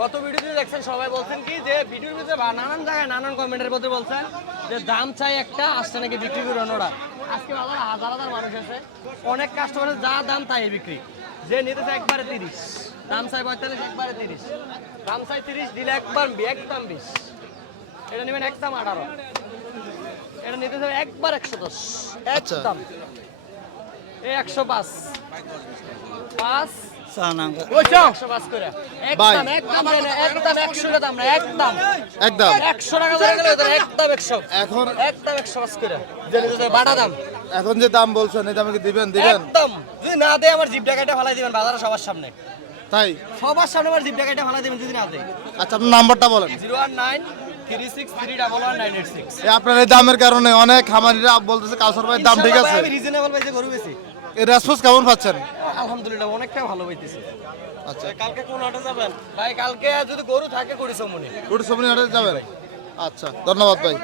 গত ভিডিওতে দেখছেন সবাই বলছেন কি যে ভিডিওর ভিতরে নানান জায়গায় নানান কমেন্টের মধ্যে বলছেন যে দাম চাই একটা আসছে নাকি বিক্রি করে ওরা। আজকে বাজারে হাজার হাজার মানুষ আছে, অনেক কাস্টমারের যা দাম তাই বিক্রি। যে নিতে চাই একবারে 30, দাম চাই 45, একবারে 30, দাম চাই 30, দিলে একদম 20। এটা নেবেন একদম 18, এটা নিতে চাই একবার 110, একদম এই 105, 5 105 করে একদম একদম একদম 100 দাম না, একদম একদম 100 টাকা ধরে গেলে একদম 100, এখন একদম 105 করে যে নিতে চাই বাটা দাম। এখন যে দাম বলছেন এই দামে কি দিবেন? একদম যদি না দেয় আমার জিপ টাকাটা ফালাই দিবেন বাজারে সবার সামনে, তাই? সবার সামনে আমার জিপ টাকাটা ফালাই দিবেন যদি না দেয়। আচ্ছা, আপনার নাম্বারটা বলেন। 01936311986। আপনার এই দামের কারণে অনেক খামারিরা বলতেছে কাউসার ভাইয়ের দাম ঠিক আছে। আমি রিজনেবল প্রাইসে গরু বেচি। এই রেসপন্স কেমন পাচ্ছেন? আলহামদুলিল্লাহ অনেকটা ভালো হইতেছে। আচ্ছা, কালকে কোন হাটে যাবেন ভাই? কালকে যদি গরু থাকে করিস মনে গুড সমনি হাটে যাবেন? আচ্ছা, ধন্যবাদ ভাই।